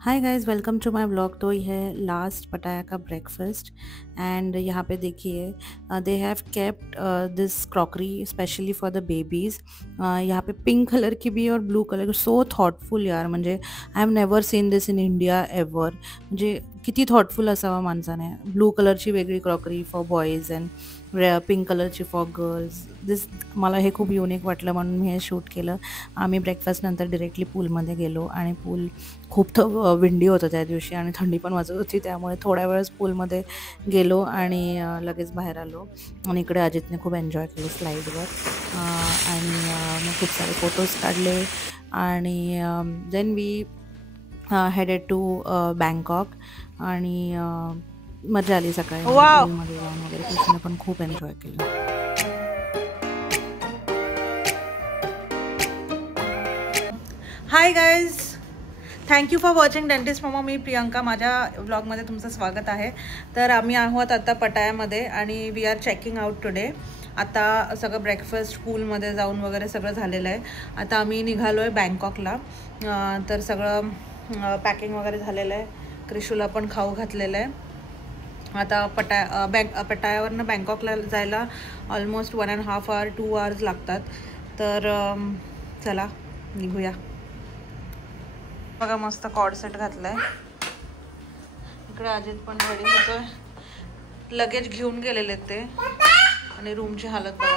High guys, welcome to my vlog. तो ये है लास्ट पटाया का ब्रेकफास्ट एंड यहाँ पे देखिए they have kept this crockery specially for the babies. यहाँ पे पिंक कलर की भी और ब्लू कलर की। सो थॉटफुल यार, म्हणजे I have never seen this in India ever. म्हणजे किती थॉटफुल असावा माणसाने। ब्लू कलरची वेगळी crockery for boys and pink कलरची फॉर गर्ल्स। दिस मला हे खूप युनिक वाटलं म्हणून मी हे शूट केलं। आम्ही ब्रेकफास्ट नंतर डिरेक्टली पूलमध्ये गेलो आणि पूल खूप विंडी होतं त्या दिवशी आणि थंडी पण वाजत होती, त्यामुळे थोड्या वेळच पूलमध्ये गेलो आणि लगेच बाहेर आलो. आणि इकडे अजितने खूप एन्जॉय केलं स्लाईडवर आणि मग खूप सारे फोटोज काढले आणि then we headed to Bangkok आणि मजा आली सकाळी म्हणजे वाव. पूलमध्ये जाऊन वगैरे. कृष्ण पण खूप एन्जॉय केलं. Hi guys, thank you for watching dentist mama. मी प्रियंका, माझ्या व्लॉगमध्ये तुमचं स्वागत आहे. तर आम्ही आहोत आता पटायामध्ये आणि we are checking out today. आता सगळं ब्रेकफास्ट पूलमध्ये जाऊन वगैरे सगळं झालेलं आहे. आता आम्ही निघालो आहे बँकॉकला. तर सगळं पॅकिंग वगैरे झालेलं आहे. क्रिशूला पण खाऊ घातलेलं आहे. आता पटायावरनं बँकॉकला जायला ऑलमोस्ट 1.5 hour 2 hours लागतात. तर चला निघूया. बघा मस्त कॉर्ड सेट घातलाय. इकडे अजित पण रेडी होतोय. लगेज घेऊन गेलेले ते आणि रूमची हालत बघा.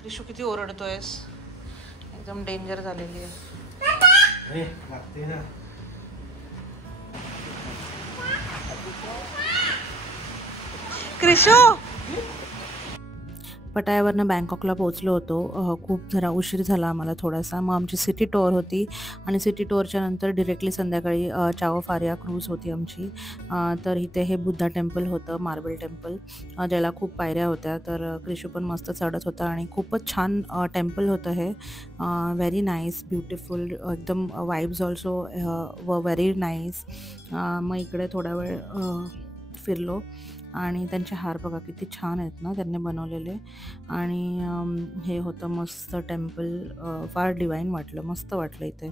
क्रिशू किती ओरडतोयस, एकदम डेंजर झालेली आहे. क्रिशू पटायावरनं बँकॉकला पोहोचलो होतो. खूप जरा उशीर झाला आम्हाला थोडासा. मग आमची सिटी टूर होती आणि सिटी टूरच्या नंतर डिरेक्टली संध्याकाळी चाओ फारिया क्रूज होती आमची. तर इथे हे बुद्धा टेम्पल होतं, मार्बल टेम्पल, ज्याला खूप पायऱ्या होत्या. तर क्रिशू पण मस्त चढत होता आणि खूपच छान टेम्पल होतं हे. व्हेरी नाईस, ब्युटिफुल, एकदम वाईब्स ऑल्सो व व्हेरी नाईस. मग इकडे थोडा वेळ फिरलो आणि त्यांचे हार बघा किती छान आहेत ना त्यांनी बनवलेले. आणि हे होतं मस्त टेम्पल. फार डिवाईन वाटलं, मस्त वाटलं इथे.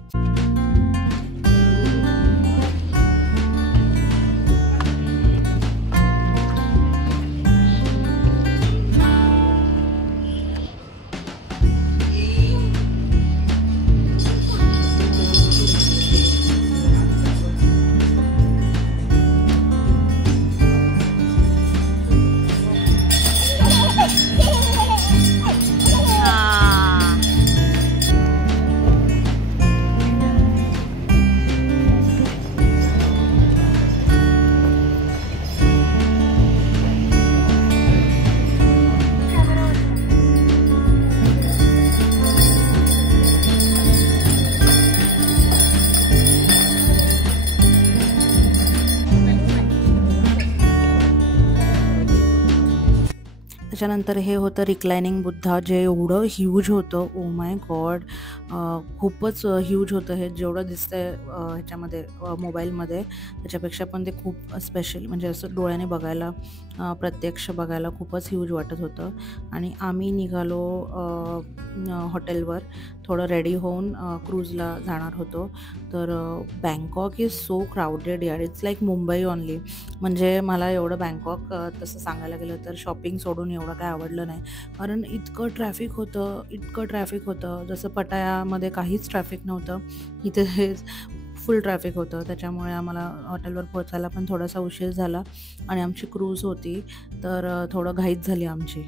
त्याच्यानंतर हे होतं रिक्लायनिंग बुद्धा, जे एवढं ह्यूज होतं. ओ माय गॉड, खूपच ह्यूज होतं हे. जेवढं दिसतंय ह्याच्यामध्ये मोबाईलमध्ये त्याच्यापेक्षा पण ते खूप स्पेशल, म्हणजे असं डोळ्याने बघायला, प्रत्यक्ष बघायला खूपच ह्यूज वाटत होतं. आणि आम्ही निघालो हॉटेलवर थोडं रेडी होऊन क्रूजला जाणार होतो. तर बँकॉक इज सो क्राऊडेड यार, इट्स लाईक मुंबई ओनली. म्हणजे मला एवढं बँकॉक तसं सांगायला गेलं तर शॉपिंग सोडून एवढं काय आवडलं नाही, कारण इतकं ट्रॅफिक होतं. जसं पटायामध्ये काहीच ट्रॅफिक नव्हतं, इथे हे फुल ट्रॅफिक होतं. त्याच्यामुळे आम्हाला हॉटेलवर पोहोचायला पण थोडासा उशीर झाला आणि आमची क्रूज होती, तर थोडं घाईच झाली आमची.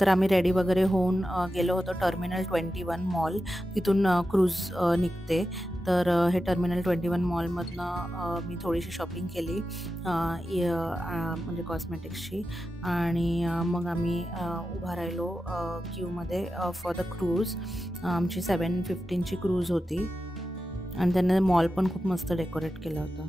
तर आम्ही रेडी वगैरे होऊन गेलो होतो टर्मिनल 21 मॉल, तिथून क्रूज निघते. तर हे टर्मिनल 21 मॉलमधनं मी थोडीशी शॉपिंग केली, म्हणजे कॉस्मेटिक्सची. आणि मग आम्ही उभा राहिलो क्यूमध्ये फॉर द क्रूज. आमची 7:15ची क्रूज होती आणि त्यांनी मॉल पण खूप मस्त डेकोरेट केला होता.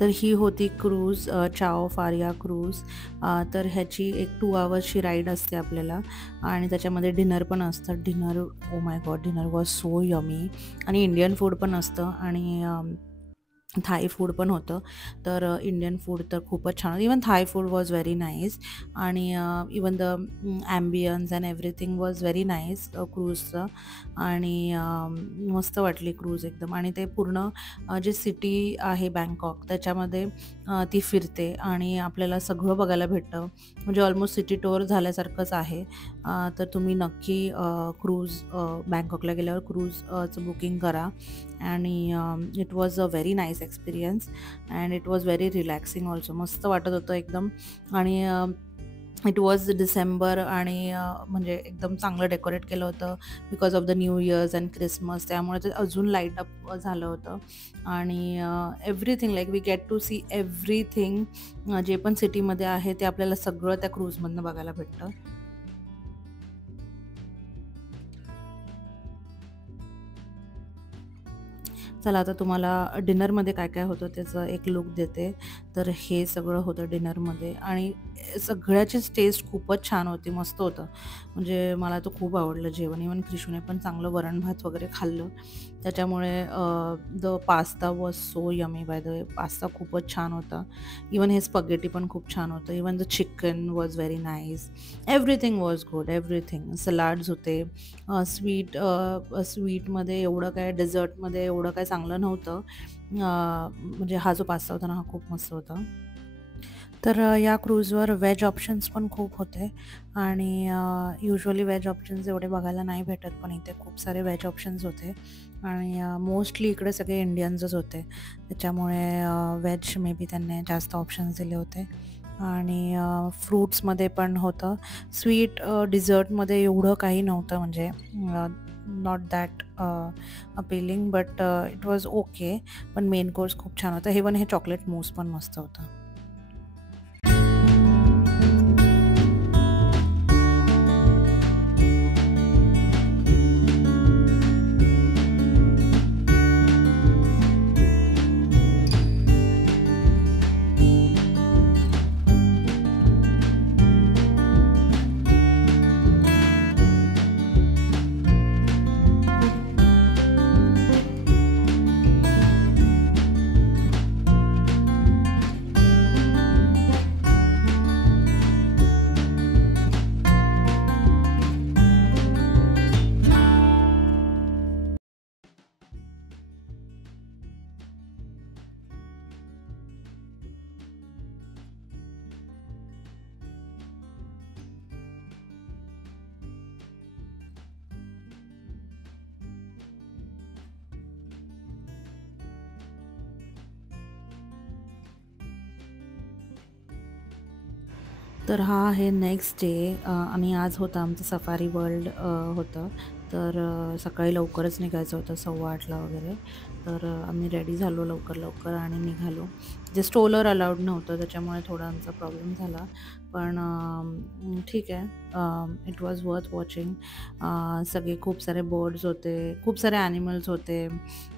तर ही होती क्रूज, चाओ फारिया क्रूज. तर ह्याची एक 2 आवर्सची राईड असते आपल्याला आणि त्याच्यामध्ये डिनर पण असतं. Dinner, oh my God, dinner was so yummy. आणि इंडियन फूड पण असतं आणि थाई फूड पण होतं. तर इंडियन फूड तर खूपच छान. Even Thai food was very nice आणि even the ambience and everything was very nice क्रूजचं. आणि मस्त वाटली क्रूज एकदम. आणि ते पूर्ण जे सिटी आहे बँकॉक त्याच्यामध्ये ती फिरते आणि आपल्याला सगळं बघायला भेटतं. म्हणजे ऑलमोस्ट सिटी टूर झाल्यासारखंच आहे. तर तुम्ही नक्की क्रूज, बँकॉकला गेल्यावर क्रूजचं बुकिंग करा. आणि it was a very nice experience and it was very relaxing also. मस्त वाटत होतं एकदम. आणि इट वॉज डिसेंबर आणि म्हणजे एकदम चांगलं डेकोरेट केलं होतं because of the new years and Christmas. त्यामुळे ते अजून लाईट अप झालं होतं. आणि everything like we get to see everything. जे पण सिटीमध्ये आहे ते आपल्याला सगळं त्या क्रूजमधनं बघायला भेटतं. चला आता तुम्हाला डिनरमध्ये काय काय होतं त्याचं एक लुक देते. तर हे सगळं होतं डिनरमध्ये आणि सगळ्याचीच टेस्ट खूपच छान होती, मस्त होतं. म्हणजे मला तर खूप आवडलं जेवण. इवन क्रिशूने पण चांगलं वरण भात वगैरे खाल्लं. त्याच्यामुळे the pasta was so yummy. By the way, pasta खूपच छान होता. इवन हे स्पगेटी पण खूप छान होतं. Even the chicken was very nice. Everything was good, everything. Salads होते. स्वीटमध्ये एवढं काय, डेझर्टमध्ये एवढं काय चांगलं नव्हतं. म्हणजे हा जो पास्ता होता ना, हा खूप मस्त होता. तर या क्रूजवर व्हेज ऑप्शन्स पण खूप होते आणि युजुअली व्हेज ऑप्शन्स एवढे बघायला नाही भेटत, पण इथे खूप सारे व्हेज ऑप्शन्स होते. आणि मोस्टली इकडे सगळे इंडियन्सच होते. त्याच्यामुळे व्हेज मे बी त्यांनी जास्त ऑप्शन्स दिले होते. आणि फ्रूट्समध्ये पण होतं. स्वीट डिझर्टमध्ये एवढं काही नव्हतं, म्हणजे not that appealing, but it was okay. पण मेन कोर्स खूप छान होतं. इवन हे चॉकलेट मूस पण मस्त होतं. तर हा आहे नेक्स्ट डे आणि आज होतं आमचं सफारी वर्ल्ड होतं. तर सकाळी लवकरच निघायचं होतं, 8:15 वगैरे. तर आम्ही रेडी झालो लवकर आणि निघालो. जे स्ट्रोलर अलाउड नव्हतं त्याच्यामुळे थोडा आमचा प्रॉब्लेम झाला. पण ठीक आहे, इट वॉज वर्थ वॉचिंग. सगळे खूप सारे बर्ड्स होते, खूप सारे ॲनिमल्स होते.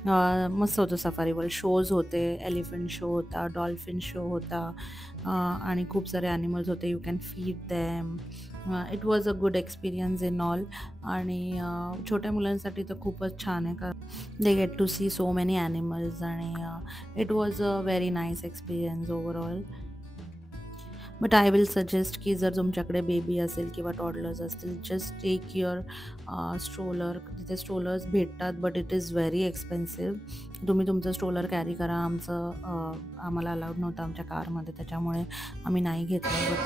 मस्त होतं सफारी वर्ल्ड. शोज होते, एलिफंट शो होता, डॉल्फिन शो होता आणि खूप सारे ॲनिमल्स होते. You can feed them. It was a good experience in all. आणि छोट्या मुलांसाठी तर खूपच छान आहे, कारण they get to see so many animals. आणि it was a very nice experience overall. But I will suggest की जर तुमच्याकडे बेबी असेल किंवा टॉडलर्स असतील, जस्ट टेक युअर स्ट्रोलर. तिथे स्ट्रोलर्स भेटतात, but it is very expensive. तुम्ही तुमचं स्ट्रोलर कॅरी करा. आम्हाला अलाउड नव्हतं आमच्या कारमध्ये, त्याच्यामुळे आम्ही नाही घेतलं.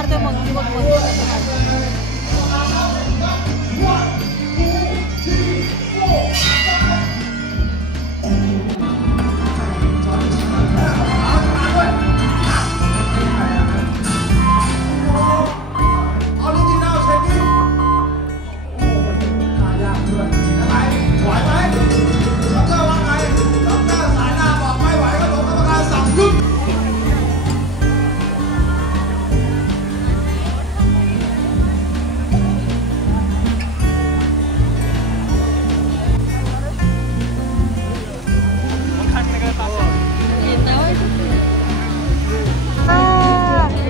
मारतोय मग बघ कसं मारतोय.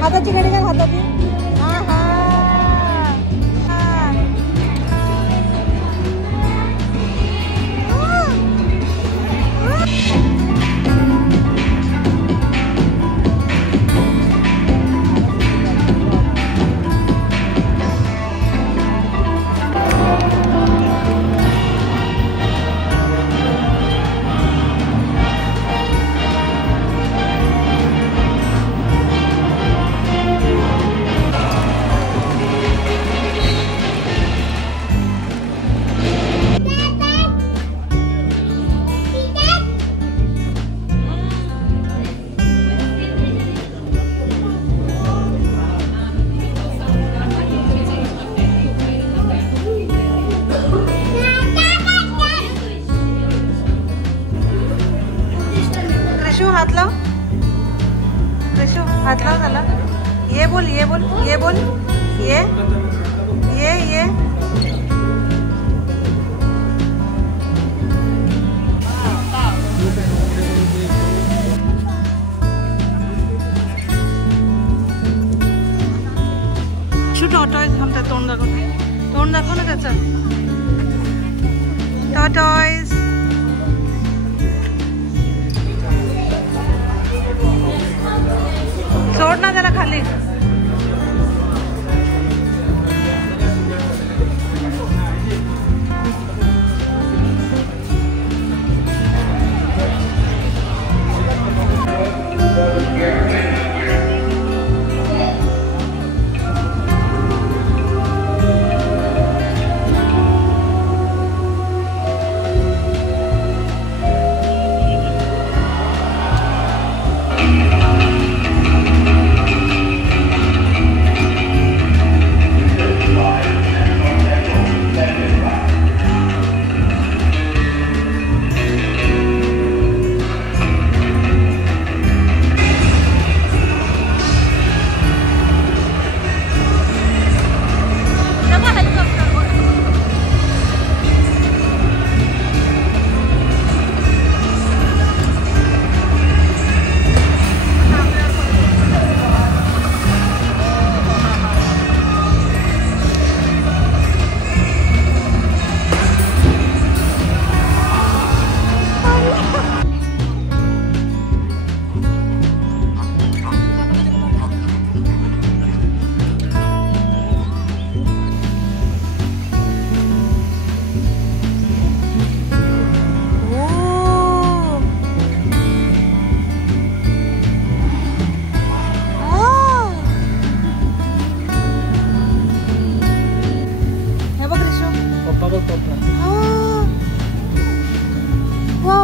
हाताची घडी काय हाताची. हात लाव कृषू, हात लाव झाला. ये बोल ये बोल ये बोल ये ये ये. टॉटॉयज थांबतात. तोंड दाखव, तोंड दाखव ना त्याचं. टॉटॉयज सोड ना जरा खाली.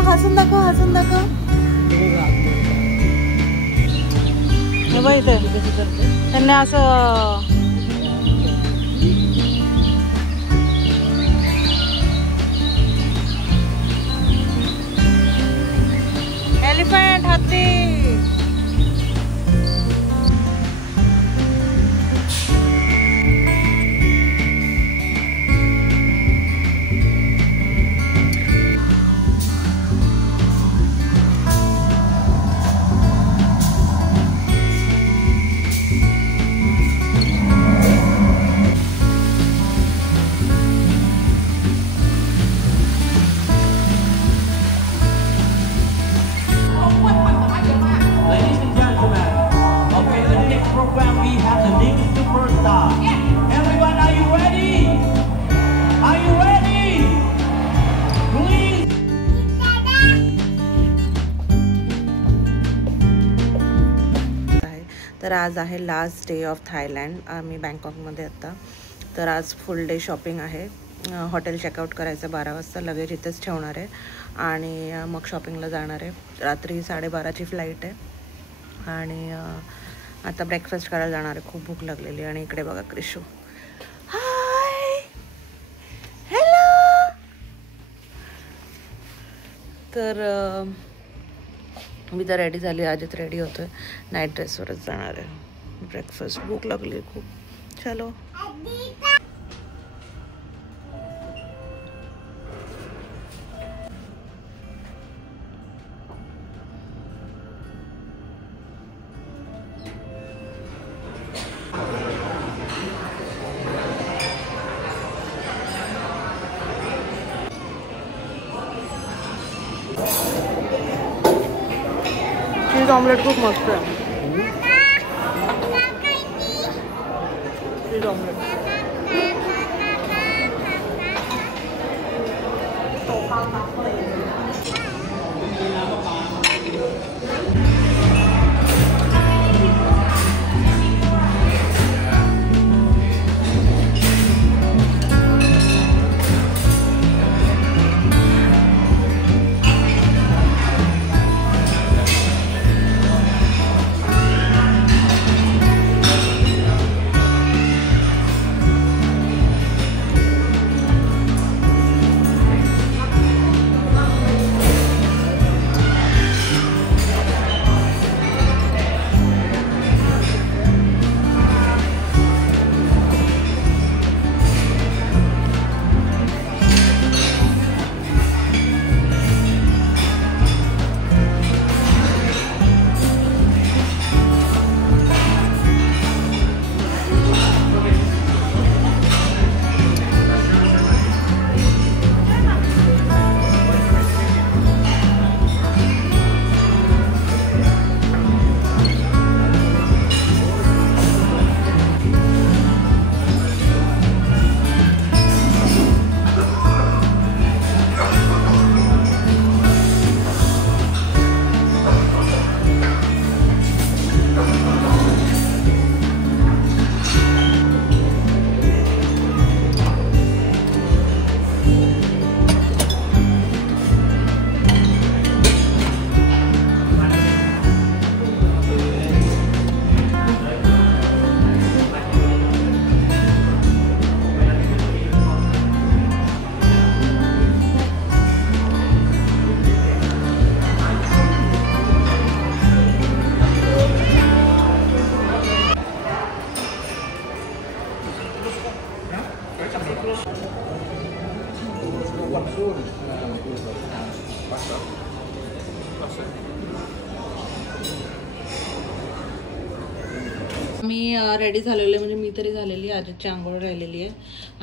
हसून दाखव, हसून दाखव. हे बघ इथे त्यांना असं एलिफंट, हत्ती. तर आज आहे लास्ट डे ऑफ थायलंड. आम्ही बँकॉकमध्ये आता. तर आज फुल डे शॉपिंग आहे. हॉटेल चेकआउट करायचं 12 वाजता, लगेच इथेच ठेवणार आहे आणि मग शॉपिंगला जाणार आहे. रात्री 12:30ची फ्लाईट आहे आणि आता ब्रेकफास्ट करायला जाणार आहे. खूप भूक लागलेली. आणि इकडे बघा क्रिशू. हाय, हॅलो. तर मी तर रेडी झाली. अजित रेडी होतोय. नाईट ड्रेसवरच जाणार आहे. ब्रेकफास्ट. भूक लागली खूप. चलो. चीज ऑमलेट खूप मस्त आहे. चीज ऑमलेट. मी रेडी झालेले, म्हणजे मी तरी झालेली. आजची आंघोळ राहिलेली आहे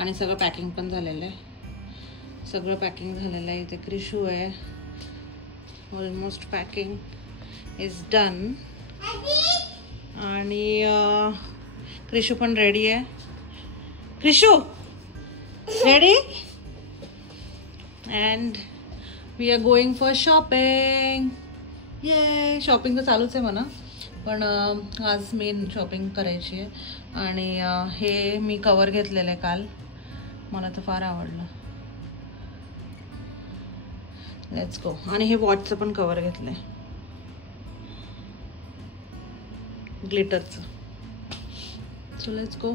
आणि सगळं पॅकिंग पण झालेलं आहे. सगळं पॅकिंग झालेलं आहे. इथे क्रिशू आहे. Almost packing is done. आणि क्रिशू पण रेडी आहे. Krishu ready. And we are going for shopping. ये शॉपिंग तर चालूच आहे म्हणा, पण आज मेन शॉपिंग करायची आहे. आणि हे मी कवर घेतलेलं आहे काल. मला तर फार आवडलं. Let's go. आणि हे वॉचचं पण कवर घेतलं आहे, ग्लिटरचं. So let's go.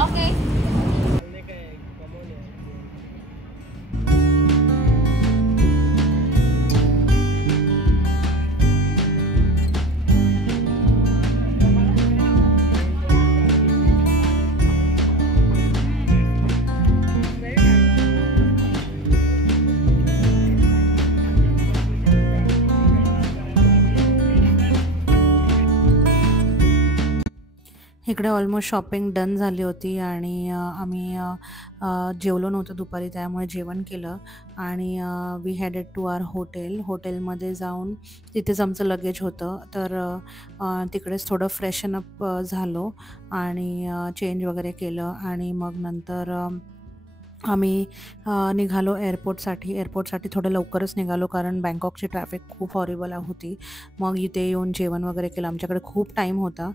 Okay. इकडे ऑलमोस्ट शॉपिंग डन झाली होती आणि आम्ही जेवलो नव्हतं दुपारी, त्यामुळे जेवण केलं आणि वी हेडेड टू आवर हॉटेलमध्ये जाऊन तिथेच आमचं लगेज होतं. तर तिकडेच थोडं फ्रेशन अप झालो आणि चेंज वगैरे केलं आणि मग नंतर आम्ही निघालो एअरपोर्टसाठी थोडं लवकरच निघालो, कारण बँकॉकची ट्रॅफिक खूप हॉरिबल होती. मग इथे येऊन जेवण वगैरे केलं. आमच्याकडे खूप टाईम होता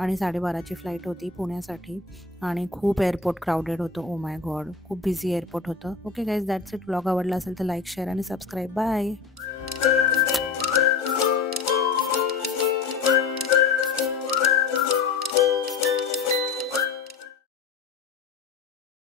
आणि 12:30ची फ्लाईट होती पुण्यासाठी आणि खूप एअरपोर्ट क्राउडेड होतं. Oh my God! खूप बिझी एअरपोर्ट होतं. Okay guys, that's it. Vlog आवडला असेल तर लाईक, शेअर आणि सबस्क्राईब. बाय.